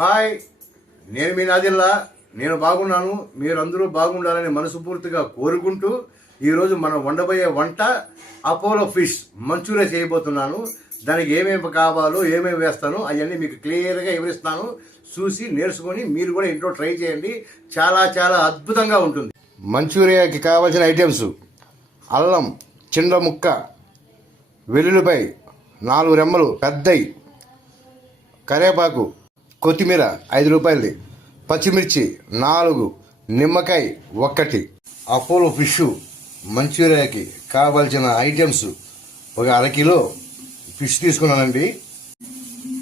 Hi నేను మీ నాదిల్లా నేను బాగున్నాను మీరందరూ బాగుండాలని మనస్ఫూర్తిగా కోరుకుంటూ ఈరోజు మనం వండబోయే వంట అపోలో ఫిష్ మంచూరియా చేయబోతున్నాను. దానికి ఏమేమి కావాలో ఏమేమి వేస్తాను అవన్నీ మీకు క్లియర్గా వివరిస్తాను. చూసి నేర్చుకొని మీరు కూడా ఇంట్లో ట్రై చేయండి. చాలా చాలా అద్భుతంగా ఉంటుంది. మంచూరియాకి కావాల్సిన ఐటమ్స్ అల్లం చిన్న ముక్క వెల్లుల్లిపై నాలుగు రెమ్మలు పెద్దయి కరేపాకు కొత్తిమీర ఐదు రూపాయలది పచ్చిమిర్చి నాలుగు నిమ్మకాయ ఒక్కటి. అపోలో ఫిష్ మంచూరియాకి కావలసిన ఐటమ్స్ ఒక అరకిలో ఫిష్ తీసుకున్నానండి.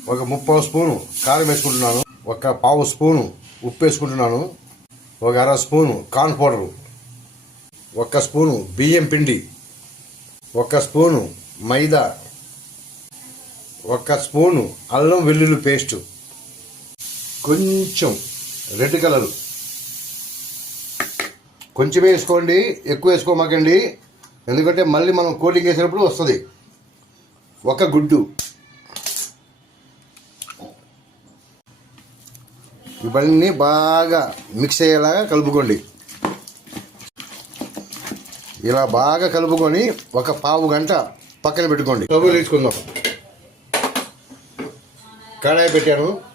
ఒక ముప్పావు స్పూను కారం వేసుకుంటున్నాను. ఒక పావు స్పూను ఉప్పు వేసుకుంటున్నాను. ఒక అర స్పూను కార్న్ పౌడరు. ఒక స్పూను బియ్యం పిండి. ఒక స్పూను మైదా. ఒక స్పూను అల్లం వెల్లుల్లి పేస్టు. కొంచెం రెడ్ కలరు. కొంచెం వేసుకోండి ఎక్కువ వేసుకోమాకండి. ఎందుకంటే మళ్ళీ మనం కోటింగ్ వేసినప్పుడు వస్తుంది. ఒక గుడ్డు. ఇవన్నీ బాగా మిక్స్ అయ్యేలాగా కలుపుకోండి. ఇలా బాగా కలుపుకొని ఒక పావు గంట పక్కన పెట్టుకోండి. స్టవ్ తీసుకుందాం కడాయి పెట్టాను.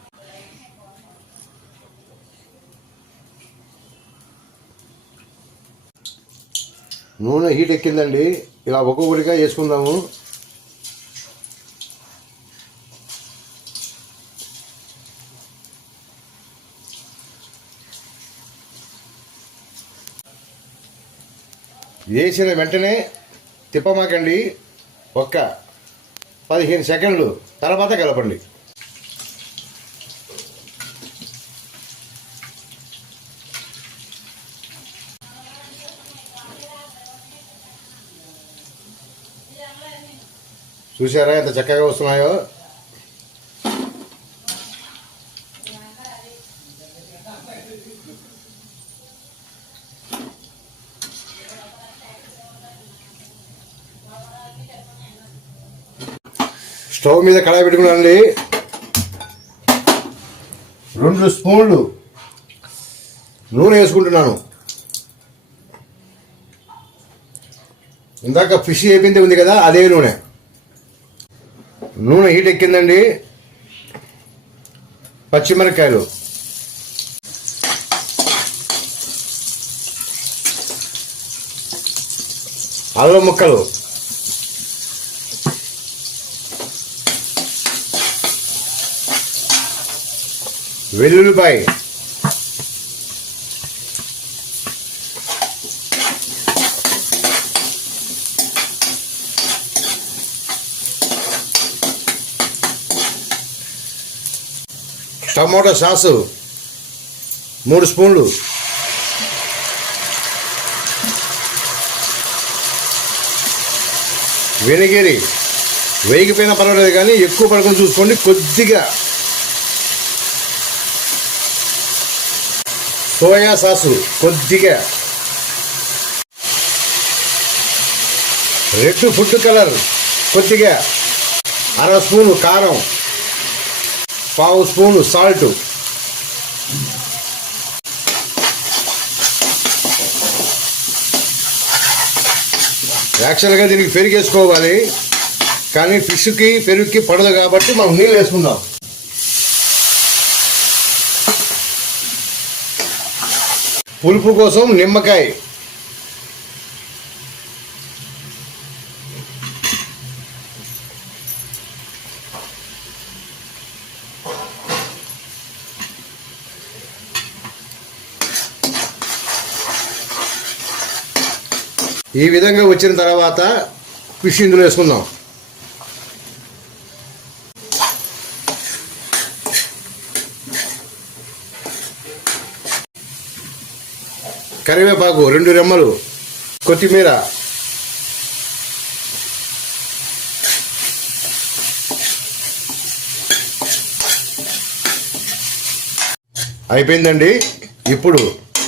నూనె హీట్ ఎక్కిందండి. ఇలా ఒక్కొక్కటిగా వేసుకుందాము. వేసిన వెంటనే తిప్పమాకండి. ఒక్క పదిహేను సెకండ్లు. తర్వాత కలపండి. చూసారా ఎంత చక్కగా వస్తున్నాయో? స్టవ్ మీద కడాయి పెట్టుకున్నానండి రెండు స్పూన్లు నూనె వేసుకుంటున్నాను. ఇందాక ఫిష్ అయిపోయింది ఉంది కదా అదే నూనె. నూనె హీట్ ఎక్కిందండి. పచ్చిమిరకాయలు అల్లం ముక్కలు. వెల్లుల్లిపాయ. Tomato sauce. మూడు స్పూన్లు. వెనిగిరి. వేగిపోయినా పర్వాలేదు కానీ ఎక్కువ పడకుండా చూసుకోండి. కొద్దిగా సోయా సాసు. కొద్దిగా. Red food colour. కొద్దిగా. అర స్పూను కారం. పావు స్పూను సాల్ట్. యాక్చువల్గా దీనికి పెరిగేసుకోవాలి. కానీ ఫిష్కి పెరుగుకి పడదు కాబట్టి మనం నీళ్ళు వేసుకుందాం. పులుపు కోసం నిమ్మకాయ. ఈ విధంగా వచ్చిన తర్వాత ఫిష్ ఇందులో వేసుకుందాం. కరివేపాకు రెండు రెమ్మలు కొత్తిమీర అయిపోయిందండి. ఇప్పుడు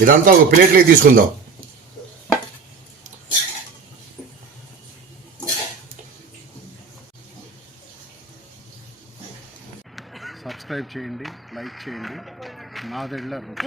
ఇదంతా ఒక ప్లేట్లోకి తీసుకుందాం. సబ్స్క్రైబ్ చేయండి లైక్ చేయండి. నాదెళ్ళ రుచి